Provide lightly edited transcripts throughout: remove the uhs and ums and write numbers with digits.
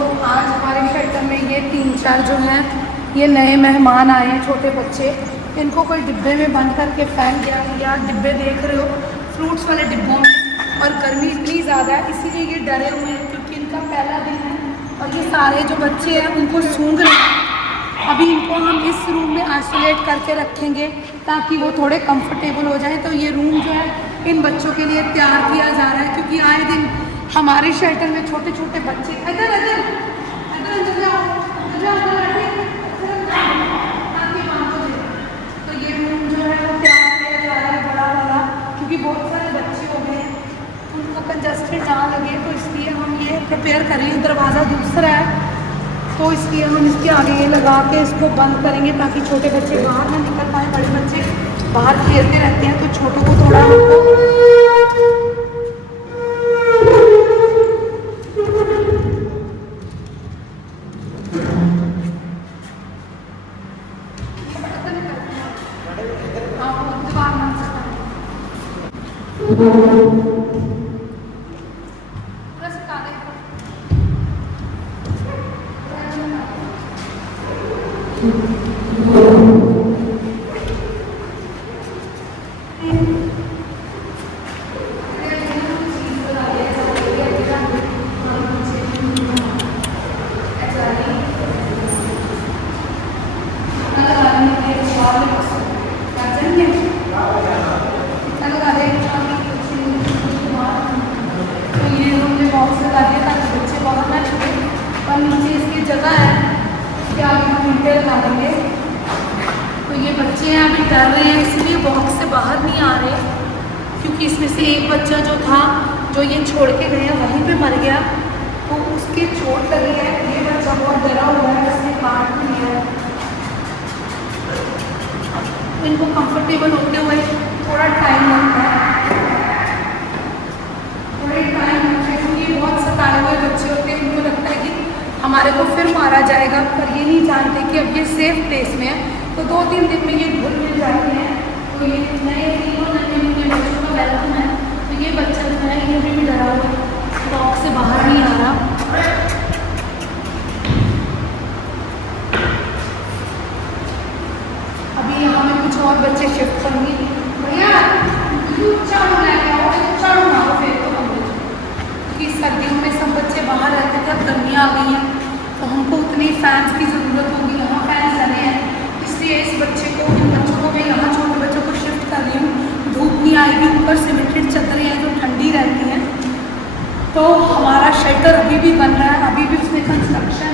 आज हमारे शेल्टर में ये 3-4 जो हैं ये नए मेहमान आए हैं, छोटे बच्चे। इनको कोई डिब्बे में बंद करके फेंक गया। या डिब्बे देख रहे हो फ्रूट्स वाले डिब्बों में, और गर्मी इतनी ज़्यादा है इसीलिए ये डरे हुए हैं क्योंकि इनका पहला दिन है। और ये सारे जो बच्चे हैं उनको सूंघ रहे हैं। अभी इनको हम इस रूम में आइसोलेट करके रखेंगे ताकि वो थोड़े कंफर्टेबल हो जाएं। तो ये रूम जो है इन बच्चों के लिए तैयार किया जा रहा है क्योंकि आए दिन हमारे शेल्टर में छोटे छोटे बच्चे इधर इधर इधर इधर जाओ इधर जाओ ताकि मानो दे। तो ये रूम जो है वो तैयार किया जा रहा है बड़ा वाला, क्योंकि बहुत सारे बच्चे हो गए हैं, उनको कंजस्टेड ना लगे तो इसलिए हम ये प्रिपेयर करेंगे। दरवाज़ा दूसरा है तो इसलिए हम इसके आगे ये लगा के इसको बंद करेंगे ताकि छोटे बच्चे बाहर ना निकल पाए। बड़े बच्चे बाहर खेलते रहते हैं तो छोटों को थोड़ा जगह है उसके आगे हम मीटर लगा देंगे। तो ये बच्चे हैं अभी डर रहे हैं इसलिए बॉक्स से बाहर नहीं आ रहे, क्योंकि इसमें से एक बच्चा जो था जो ये छोड़ के गए हैं वहीं पे मर गया तो उसके चोट लगी है। ये बच्चा बहुत डरा हुआ है, इसने काट लिया है। तो इनको कंफर्टेबल होते हुए थोड़ा टाइम लगता है, क्योंकि बहुत सताए हुए बच्चे होते हैं। उनको लगता है कि हमारे को फिर मारा जाएगा, पर ये नहीं जानते कि अब ये सेफ प्लेस में है। तो 2-3 दिन में ये घुल मिल जाते हैं। तो ये नए नए बच्चों का वेलकम है। तो ये बच्चा जो है ये भी डरा हुआ बॉक्स से बाहर नहीं आ रहा। अभी यहाँ में कुछ और बच्चे शिफ्ट करूँगी। भैया चाड़ू लेके आओ, चाड़ू मारो फिर तो क्योंकि सर्दियों में सब बच्चे बाहर रहते थे, अब गर्मियाँ आ गई हैं तो हमको उतनी फैंस की ज़रूरत होगी। यहाँ फैंस लगे हैं इसलिए इस बच्चे को इन बच्चों को मैं यहाँ छोटे बच्चों को शिफ्ट कर रही हूँ। धूप नहीं आएगी, ऊपर सीमेंटेड चद्दरें हैं जो ठंडी रहती हैं। तो हमारा शेल्टर अभी भी बन रहा है, अभी भी उसमें कंस्ट्रक्शन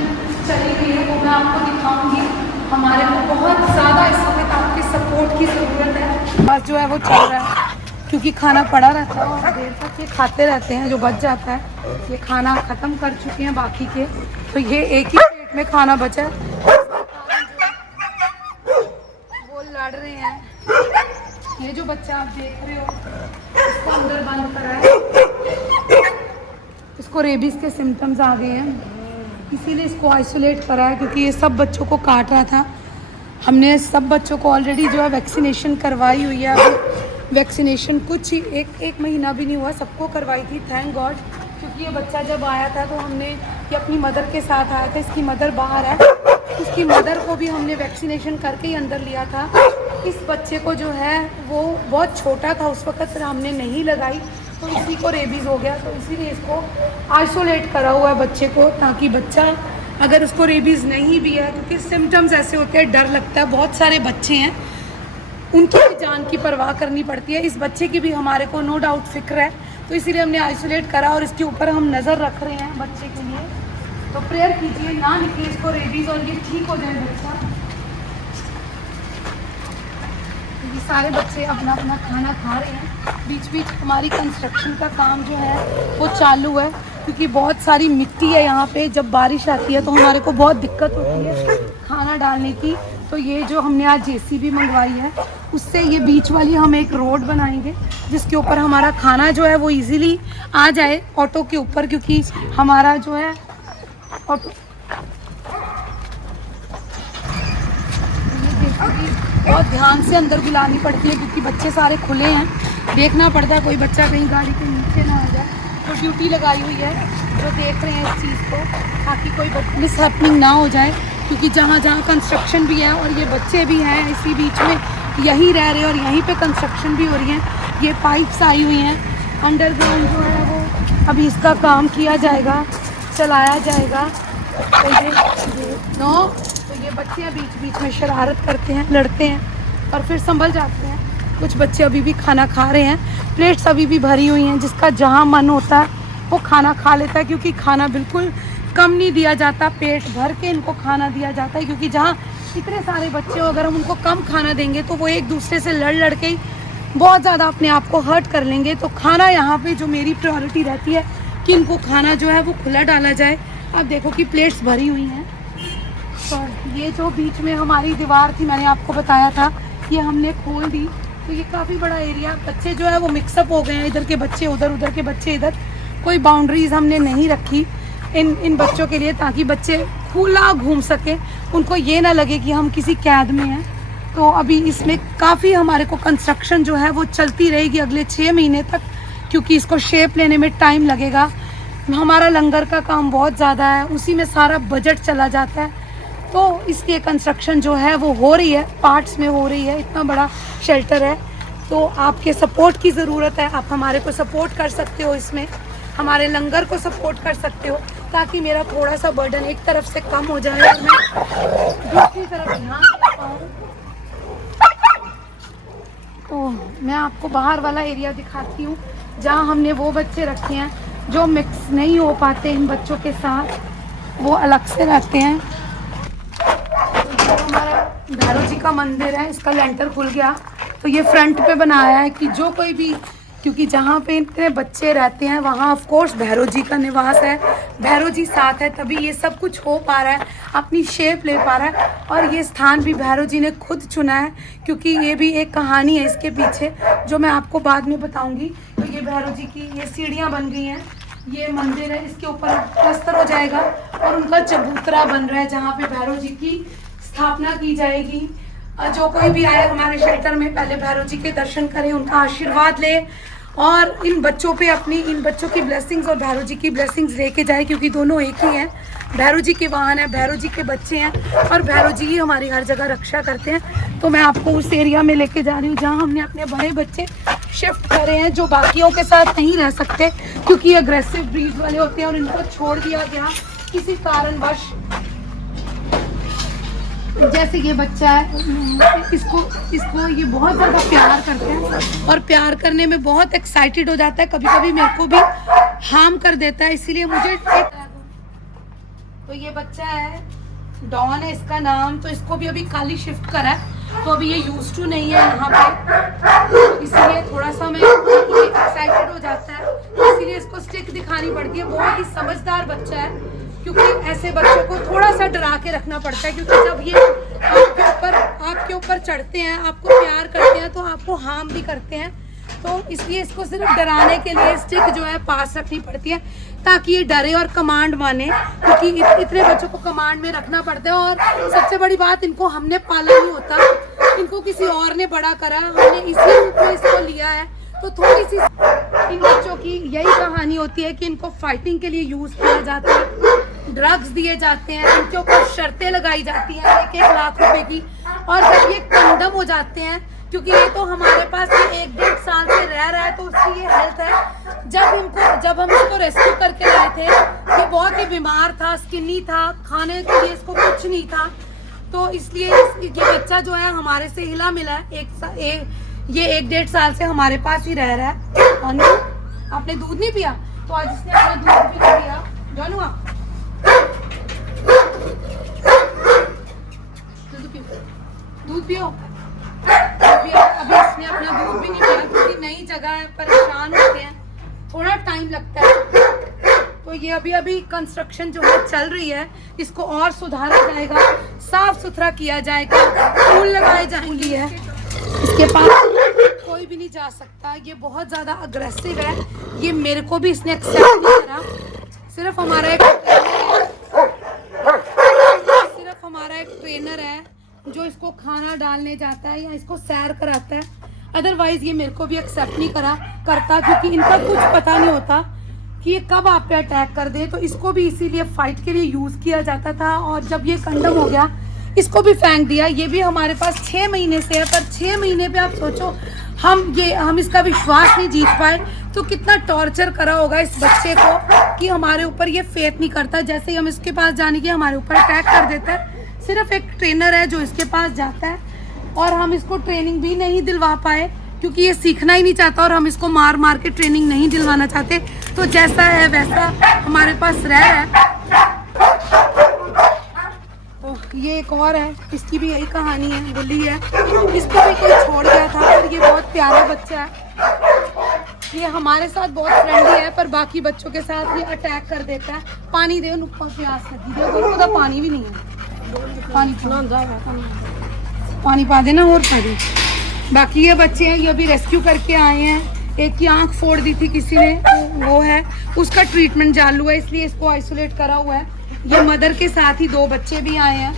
चली गई है, वो मैं आपको दिखाऊँगी। हमारे को बहुत ज़्यादा इस वक्त आपके सपोर्ट की ज़रूरत है। बस जो है वो चल रहा है क्योंकि खाना पड़ा रहता है और देर तक ये खाते रहते हैं, जो बच जाता है। ये खाना ख़त्म कर चुके हैं बाकी के, तो ये एक ही प्लेट में खाना बचा है। वो लड़ रहे हैं। ये जो बच्चा आप देख रहे हो इसको अंदर बंद करा है, इसको रेबीज़ के सिम्टम्स आ गए हैं इसीलिए इसको आइसोलेट करा है, क्योंकि ये सब बच्चों को काट रहा था। हमने सब बच्चों को ऑलरेडी जो है वैक्सीनेशन करवाई हुई है। वैक्सीनेशन कुछ ही एक महीना भी नहीं हुआ, सबको करवाई थी, थैंक गॉड। क्योंकि ये बच्चा जब आया था तो हमने ये अपनी मदर के साथ आया था। इसकी मदर बाहर है, इसकी मदर को भी हमने वैक्सीनेशन करके ही अंदर लिया था। इस बच्चे को जो है वो बहुत छोटा था उस वक्त, हमने नहीं लगाई तो इसी को रेबीज़ हो गया। तो इसीलिए इसको आइसोलेट करा हुआ है बच्चे को, ताकि बच्चा अगर उसको रेबीज़ नहीं भी है, क्योंकि सिम्टम्स ऐसे होते हैं, डर लगता है। बहुत सारे बच्चे हैं उनकी भी जान की परवाह करनी पड़ती है। इस बच्चे की भी हमारे को नो डाउट फिक्र है, तो इसीलिए हमने आइसोलेट करा और इसके ऊपर हम नज़र रख रहे हैं बच्चे के लिए। तो प्रेयर कीजिए ना निकले इसको रेबीज़ और ये ठीक हो जाए बच्चा। ये सारे बच्चे अपना अपना खाना खा रहे हैं। बीच बीच हमारी कंस्ट्रक्शन का काम जो है वो चालू है, क्योंकि बहुत सारी मिट्टी है यहाँ पे। जब बारिश आती है तो हमारे को बहुत दिक्कत होती है खाना डालने की। तो ये जो हमने आज जेसीबी मंगवाई है उससे ये बीच वाली हम एक रोड बनाएंगे जिसके ऊपर हमारा खाना जो है वो इजीली आ जाए ऑटो के ऊपर, क्योंकि हमारा जो है ऑटो बहुत ध्यान से अंदर बुलानी पड़ती है क्योंकि बच्चे सारे खुले हैं, देखना पड़ता है कोई बच्चा कहीं गाड़ी के नीचे ना आ जाए। तो ड्यूटी लगाई हुई है जो देख रहे हैं इस चीज़ को, ताकि कोई मिसहैपनिंग ना हो जाए, क्योंकि जहाँ जहाँ कंस्ट्रक्शन भी है और ये बच्चे भी हैं इसी बीच में यहीं रह रहे हैं और यहीं पे कंस्ट्रक्शन भी हो रही है। ये पाइप्स आई हुई हैं अंडरग्राउंड जो है वो अभी इसका काम किया जाएगा, चलाया जाएगा। तो ये बच्चे बीच बीच में शरारत करते हैं, लड़ते हैं और फिर संभल जाते हैं। कुछ बच्चे अभी भी खाना खा रहे हैं, प्लेट्स अभी भी भरी हुई हैं, जिसका जहाँ मन होता है वो खाना खा लेता है, क्योंकि खाना बिल्कुल कम नहीं दिया जाता, पेट भर के इनको खाना दिया जाता है। क्योंकि जहाँ इतने सारे बच्चे हो, अगर हम उनको कम खाना देंगे तो वो एक दूसरे से लड़ के ही बहुत ज़्यादा अपने आप को हर्ट कर लेंगे। तो खाना यहाँ पे जो मेरी प्रायोरिटी रहती है कि इनको खाना जो है वो खुला डाला जाए। आप देखो कि प्लेट्स भरी हुई हैं। तो ये जो बीच में हमारी दीवार थी, मैंने आपको बताया था, ये हमने खोल दी। तो ये काफ़ी बड़ा एरिया, बच्चे जो है वो मिक्सअप हो गए हैं, इधर के बच्चे उधर, उधर के बच्चे इधर। कोई बाउंड्रीज़ हमने नहीं रखी इन बच्चों के लिए, ताकि बच्चे खुला घूम सकें, उनको ये ना लगे कि हम किसी कैद में हैं। तो अभी इसमें काफ़ी हमारे को कंस्ट्रक्शन जो है वो चलती रहेगी अगले 6 महीने तक, क्योंकि इसको शेप लेने में टाइम लगेगा। हमारा लंगर का काम बहुत ज़्यादा है, उसी में सारा बजट चला जाता है। तो इसलिए कंस्ट्रक्शन जो है वो हो रही है, पार्ट्स में हो रही है। इतना बड़ा शेल्टर है, तो आपके सपोर्ट की ज़रूरत है। आप हमारे को सपोर्ट कर सकते हो, इसमें हमारे लंगर को सपोर्ट कर सकते हो, ताकि मेरा थोड़ा सा बर्डन एक तरफ से कम हो जाए और मैं दूसरी तरफ ध्यान दे पाऊँ। तो मैं आपको बाहर वाला एरिया दिखाती हूँ, जहाँ हमने वो बच्चे रखे हैं जो मिक्स नहीं हो पाते इन बच्चों के साथ, वो अलग से रहते हैं। तो हमारा भैरव जी का मंदिर है, इसका लेंटर खुल गया, तो ये फ्रंट पे बनाया है कि जो कोई भी, क्योंकि जहाँ पे इतने बच्चे रहते हैं वहाँ ऑफ कोर्स भैरव जी का निवास है, भैरव जी साथ है, तभी ये सब कुछ हो पा रहा है, अपनी शेप ले पा रहा है। और ये स्थान भी भैरव जी ने खुद चुना है, क्योंकि ये भी एक कहानी है इसके पीछे, जो मैं आपको बाद में बताऊंगी। तो ये भैरव जी की ये सीढ़ियाँ बन गई हैं, ये मंदिर है, इसके ऊपर प्लस्तर हो जाएगा और उनका चबूतरा बन रहा है, जहाँ पे भैरव जी की स्थापना की जाएगी। जो कोई भी आए हमारे शेल्टर में, पहले भैरव जी के दर्शन करे, उनका आशीर्वाद ले और इन बच्चों पे अपनी, इन बच्चों की ब्लेसिंग्स और भैरव जी की ब्लेसिंग्स लेके जाए, क्योंकि दोनों एक ही हैं। भैरव जी के वाहन है, भैरव जी के बच्चे हैं और भैरव जी ही हमारी हर जगह रक्षा करते हैं। तो मैं आपको उस एरिया में लेके जा रही हूँ जहाँ हमने अपने बड़े बच्चे शिफ्ट करे हैं, जो बाकियों के साथ नहीं रह सकते, क्योंकि ये अग्रेसिव ब्रीड वाले होते हैं और इनको छोड़ दिया गया किसी कारणवश। जैसे ये बच्चा है, इसको ये बहुत ज़्यादा प्यार करते हैं और प्यार करने में बहुत एक्साइटेड हो जाता है, कभी कभी मेरे को भी हार्म कर देता है, इसीलिए मुझे तो ये बच्चा है, डॉन है इसका नाम। तो इसको भी अभी खाली शिफ्ट करा है, तो अभी ये यूज टू नहीं है यहाँ पे, इसीलिए थोड़ा सा मैं एक्साइटेड हो जाता है, इसीलिए इसको स्टिक दिखानी पड़ती है। बहुत ही समझदार बच्चा है, क्योंकि ऐसे बच्चों को थोड़ा सा डरा के रखना पड़ता है, क्योंकि जब ये आपके ऊपर चढ़ते हैं, आपको प्यार करते हैं, तो आपको हार्म भी करते हैं। तो इसलिए इसको सिर्फ डराने के लिए स्टिक जो है पास रखनी पड़ती है, ताकि ये डरे और कमांड माने, क्योंकि इतने बच्चों को कमांड में रखना पड़ता है। और सबसे बड़ी बात, इनको हमने पाला नहीं होता, इनको किसी और ने बड़ा करा, हमने इसी रूप में इसको लिया है। तो थोड़ी सी इन बच्चों की यही कहानी होती है कि इनको फाइटिंग के लिए यूज किया जाता है, ड्रग्स दिए जाते हैं, इनके ऊपर शर्तें लगाई जाती हैं 1-1 लाख रुपए की। और जब ये कंडम हो जाते हैं, क्योंकि ये तो हमारे पास 1-1.5 साल से रह रहा है, तो उसकी ये हेल्थ है। जब हम इसको रेस्क्यू करके लाए थे, ये बहुत ही बीमार था, स्किनी था, खाने के लिए इसको कुछ नहीं था। तो इसलिए ये बच्चा जो है हमारे से हिला मिला है, ये 1-1.5 साल से हमारे पास ही रह रहा है। और आपने दूध नहीं पिया, तो आज इसने अपना दूध भी नहीं पिया। जानू आप दूध पियो। अभी इसने अपना दूध भी नहीं पिया, क्योंकि नई जगह है, परेशान होते हैं, थोड़ा टाइम लगता है। तो ये अभी कंस्ट्रक्शन जो है चल रही है, इसको और सुधारा जाएगा, साफ सुथरा किया जाएगा, फूल लगाए जाएंगे। है इसके पास कोई भी नहीं जा सकता, ये बहुत ज़्यादा अग्रेसिव है। ये मेरे को भी इसने एक्सेप्ट नहीं करा। सिर्फ हमारा एक ट्रेनर है जो इसको खाना डालने जाता है या इसको सैर कराता है, अदरवाइज ये मेरे को भी एक्सेप्ट नहीं करता, क्योंकि इनका कुछ पता नहीं होता कि ये कब आप पे अटैक कर दे। तो इसको भी इसीलिए फाइट के लिए यूज़ किया जाता था। और जब ये कंडम हो गया इसको भी फेंक दिया। ये भी हमारे पास 6 महीने से है, पर 6 महीने पे आप सोचो हम इसका विश्वास नहीं जीत पाए तो कितना टॉर्चर करा होगा इस बच्चे को कि हमारे ऊपर ये फेथ नहीं करता। जैसे ही हम इसके पास जाने की हमारे ऊपर अटैक कर देता है। सिर्फ एक ट्रेनर है जो इसके पास जाता है और हम इसको ट्रेनिंग भी नहीं दिलवा पाए क्योंकि ये सीखना ही नहीं चाहता और हम इसको मार मार के ट्रेनिंग नहीं दिलवाना चाहते। तो जैसा है वैसा हमारे पास रह रहा है। तो ये एक और है, इसकी भी यही कहानी है, बुली है। इसको भी कोई छोड़ गया था और ये बहुत प्यारा बच्चा है। ये हमारे साथ बहुत फ्रेंडली है पर बाकी बच्चों के साथ ये अटैक कर देता है। पानी दे उनको, प्यास लगी है, तो पानी भी नहीं है। पानी पा देना और पा दे। बाकी ये बच्चे हैं, ये अभी रेस्क्यू करके आए हैं। एक की आंख फोड़ दी थी किसी ने, वो है, उसका ट्रीटमेंट चालू है इसलिए इसको आइसोलेट करा हुआ है। ये मदर के साथ ही 2 बच्चे भी आए हैं।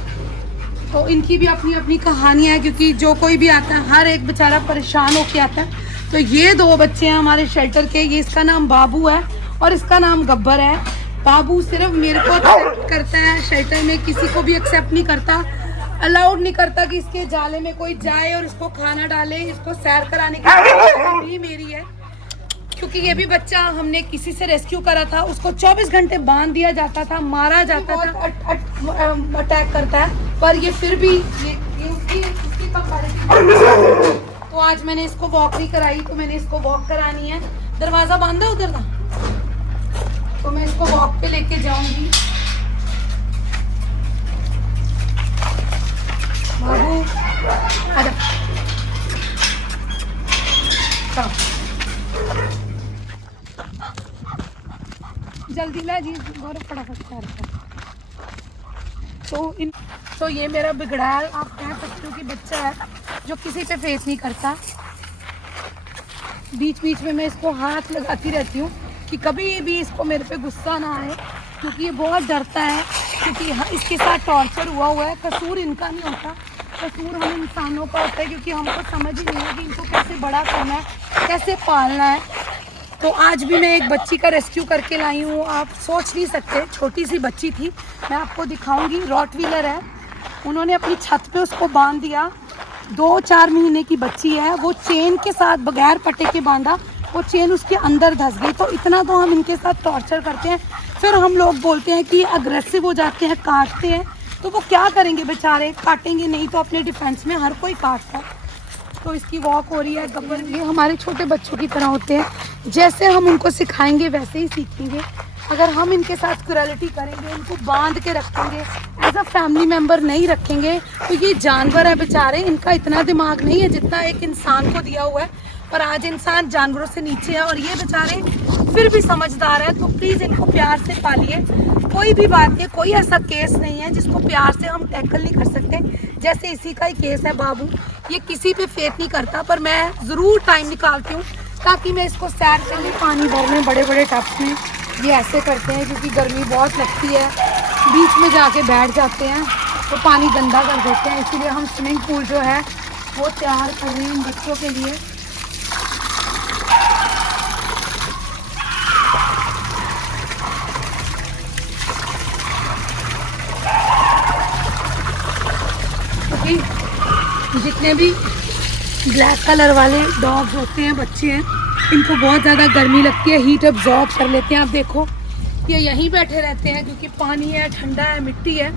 तो इनकी भी अपनी अपनी कहानियाँ है क्योंकि जो कोई भी आता है हर एक बेचारा परेशान होके आता है। तो ये 2 बच्चे हैं हमारे शेल्टर के। ये इसका नाम बाबू है और इसका नाम गब्बर है। बाबू सिर्फ मेरे को एक्सेप्ट करता है शेल्टर में, किसी को भी एक्सेप्ट नहीं करता, अलाउड नहीं करता कि इसके जाले में कोई जाए और इसको खाना डाले। इसको सैर कराने की भी मेरी है क्योंकि ये भी बच्चा हमने किसी से रेस्क्यू करा था। उसको 24 घंटे बांध दिया जाता था, मारा जाता था, अटैक करता है पर ये फिर भी ये उसकी तो आज मैंने इसको वॉक नहीं कराई तो मैंने इसको वॉक करानी है। दरवाजा बंद है उधर का, तो मैं इसको वॉक पे लेके जाऊंगी। बाबू आजा, जल्दी ला जी, गौरव फटाफट कर। तो ये मेरा बिगड़ाल आप कह सकते हो कि बच्चा है जो किसी पे फेस नहीं करता। बीच बीच में मैं इसको हाथ लगाती रहती हूँ कि कभी भी इसको मेरे पे गुस्सा ना आए क्योंकि ये बहुत डरता है क्योंकि इसके साथ टॉर्चर हुआ है। कसूर इनका नहीं होता, कसूर हम इंसानों का होता है क्योंकि हमको समझ ही नहीं है कि इनको कैसे बड़ा करना है, कैसे पालना है। तो आज भी मैं एक बच्ची का रेस्क्यू करके लाई हूँ। आप सोच नहीं सकते, छोटी सी बच्ची थी, मैं आपको दिखाऊंगी। रॉटवीलर है, उन्होंने अपनी छत पे उसको बांध दिया। 2-4 महीने की बच्ची है, वो चेन के साथ बगैर पट्टे के बांधा, वो चेन उसके अंदर धंस गई। तो इतना तो हम इनके साथ टॉर्चर करते हैं। फिर हम लोग बोलते हैं कि अग्रेसिव हो जाते हैं, काटते हैं। तो वो क्या करेंगे बेचारे, काटेंगे नहीं तो अपने डिफेंस में हर कोई काटता है। तो इसकी वॉक हो रही है। गब्बर ये हमारे छोटे बच्चों की तरह होते हैं, जैसे हम उनको सिखाएंगे वैसे ही सीखेंगे। अगर हम इनके साथ क्रूरलिटी करेंगे, इनको बांध के रखेंगे, एज अ फैमिली मेम्बर नहीं रखेंगे, तो ये जानवर है बेचारे, इनका इतना दिमाग नहीं है जितना एक इंसान को दिया हुआ है। पर आज इंसान जानवरों से नीचे है और ये बेचारे फिर भी समझदार है। तो प्लीज़ इनको प्यार से पालिए। कोई भी बात नहीं, कोई ऐसा केस नहीं है जिसको प्यार से हम टैकल नहीं कर सकते। जैसे इसी का ही केस है बाबू, ये किसी पे फेथ नहीं करता पर मैं ज़रूर टाइम निकालती हूँ ताकि मैं इसको सैर के लिए पानी भरने बड़े बड़े टब्स में। ये ऐसे करते हैं क्योंकि गर्मी बहुत लगती है, बीच में जाके बैठ जाते हैं तो पानी गंदा कर देते हैं। इसीलिए हम स्विमिंग पूल जो है वो तैयार कर रहे हैं इन बच्चों के लिए। क्योंकि जितने भी ब्लैक कलर वाले डॉग्स होते हैं, बच्चे हैं, इनको बहुत ज़्यादा गर्मी लगती है, हीट अब्जॉर्ब कर लेते हैं। आप देखो ये यहीं बैठे रहते हैं क्योंकि पानी है, ठंडा है, मिट्टी है।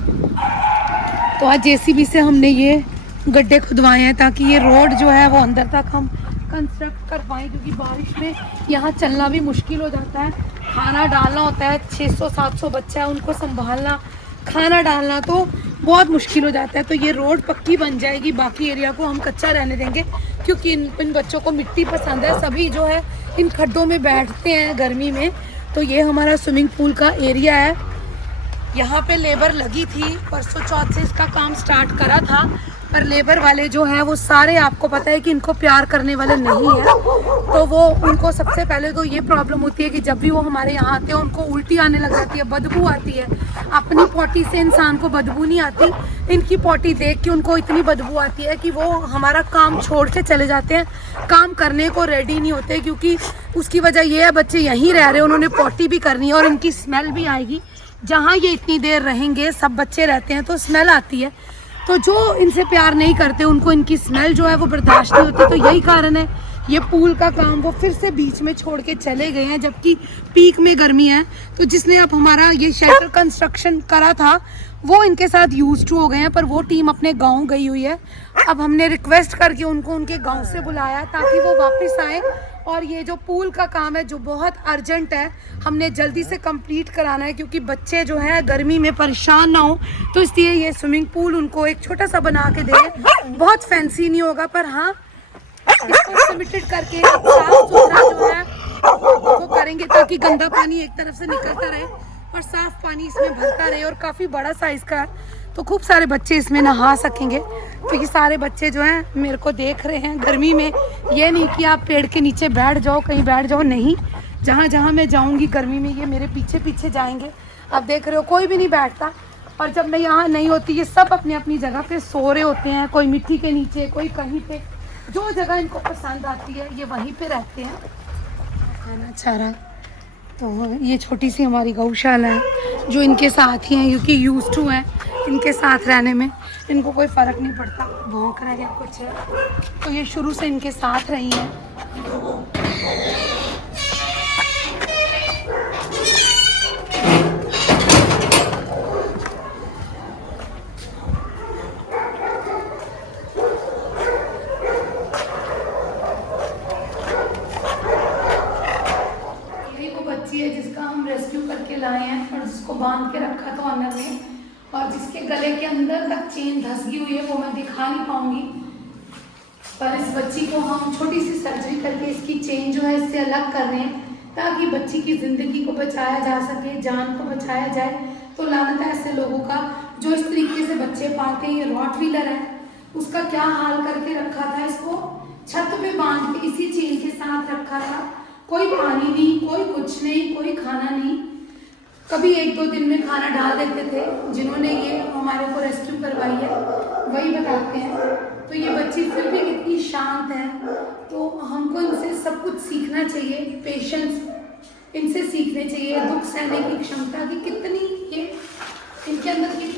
तो आज जेसीबी से हमने ये गड्ढे खुदवाए हैं ताकि ये रोड जो है वो अंदर तक हम कंस्ट्रक्ट कर पाएँ क्योंकि बारिश में यहाँ चलना भी मुश्किल हो जाता है। खाना डालना होता है, 600-700 बच्चा है, उनको संभालना, खाना डालना तो बहुत मुश्किल हो जाता है। तो ये रोड पक्की बन जाएगी, बाकी एरिया को हम कच्चा रहने देंगे क्योंकि इन बच्चों को मिट्टी पसंद है। सभी जो है इन खड्डों में बैठते हैं गर्मी में। तो ये हमारा स्विमिंग पूल का एरिया है। यहाँ पे लेबर लगी थी, परसों चौथ से इसका काम स्टार्ट करा था पर लेबर वाले जो हैं वो सारे आपको पता है कि इनको प्यार करने वाले नहीं है। तो वो उनको सबसे पहले तो ये प्रॉब्लम होती है कि जब भी वो हमारे यहाँ आते हैं उनको उल्टी आने लग जाती है, बदबू आती है। अपनी पॉटी से इंसान को बदबू नहीं आती, इनकी पॉटी देख के उनको इतनी बदबू आती है कि वो हमारा काम छोड़ के चले जाते हैं, काम करने को रेडी नहीं होते। क्योंकि उसकी वजह ये है बच्चे यहीं रह रहे हैं, उन्होंने पॉटी भी करनी है और इनकी स्मेल भी आएगी। जहाँ ये इतनी देर रहेंगे, सब बच्चे रहते हैं तो स्मेल आती है। तो जो इनसे प्यार नहीं करते उनको इनकी स्मेल जो है वो बर्दाश्त नहीं होती। तो यही कारण है ये पूल का काम वो फिर से बीच में छोड़ के चले गए हैं, जबकि पीक में गर्मी है। तो जिसने अब हमारा ये शेल्टर कंस्ट्रक्शन करा था वो इनके साथ यूज टू हो गए हैं, पर वो टीम अपने गांव गई हुई है। अब हमने रिक्वेस्ट करके उनको उनके गांव से बुलाया ताकि वो वापस आए और ये जो पूल का काम है जो बहुत अर्जेंट है, हमने जल्दी से कंप्लीट कराना है क्योंकि बच्चे जो है गर्मी में परेशान ना हो। तो इसलिए ये स्विमिंग पूल उनको एक छोटा सा बना के दे, बहुत फैंसी नहीं होगा पर हाँ इसको सबमिटेड करके साफ सुथरा जो है वो करेंगे ताकि गंदा पानी एक तरफ से निकलता रहे और साफ पानी इसमें भरता रहे। और काफ़ी बड़ा साइज़ का है तो खूब सारे बच्चे इसमें नहा सकेंगे। तो ये सारे बच्चे जो हैं मेरे को देख रहे हैं गर्मी में। ये नहीं कि आप पेड़ के नीचे बैठ जाओ, कहीं बैठ जाओ, नहीं, जहाँ जहाँ मैं जाऊँगी गर्मी में ये मेरे पीछे पीछे जाएंगे। आप देख रहे हो कोई भी नहीं बैठता, और जब मैं यहाँ नहीं होती ये सब अपनी अपनी जगह पे सो रहे होते हैं, कोई मिट्टी के नीचे, कोई कहीं पे, जो जगह इनको पसंद आती है ये वहीं पे रहते हैं। खाना चारा तो ये छोटी सी हमारी गौशाला है जो इनके साथ ही हैं क्योंकि यूज टू है इनके साथ रहने में, इनको कोई फ़र्क नहीं पड़ता भौंक रहा है या कुछ है। तो ये शुरू से इनके साथ रही हैं। जिसका हम रेस्क्यू करके लाए हैं और जिसको बांध के रखा था ऑनर ने, और जिसके गले के अंदर तक चेन धसगी हुई है वो मैं दिखा नहीं पाऊंगी। पर इस बच्ची को हम छोटी सी सर्जरी करके इसकी चेन जो है इससे अलग कर रहे हैं ताकि बच्ची की ज़िंदगी को बचाया जा सके, जान को बचाया जाए। तो लानत है ऐसे लोगों का जो इस तरीके से बच्चे पालते हैं। ये रॉटवीलर है, उसका क्या हाल करके रखा था, इसको छत पे बांध के इसी चेन के साथ रखा था। कोई पानी नहीं, कोई कुछ नहीं, कोई खाना नहीं। कभी 1-2 दिन में खाना डाल देते थे। जिन्होंने ये हमारे को रेस्क्यू करवाई है वही बताते हैं। तो ये बच्ची फिर भी कितनी शांत है। तो हमको इनसे सब कुछ सीखना चाहिए, पेशेंस इनसे सीखने चाहिए, दुख सहने की क्षमता की कितनी ये इनके अंदर की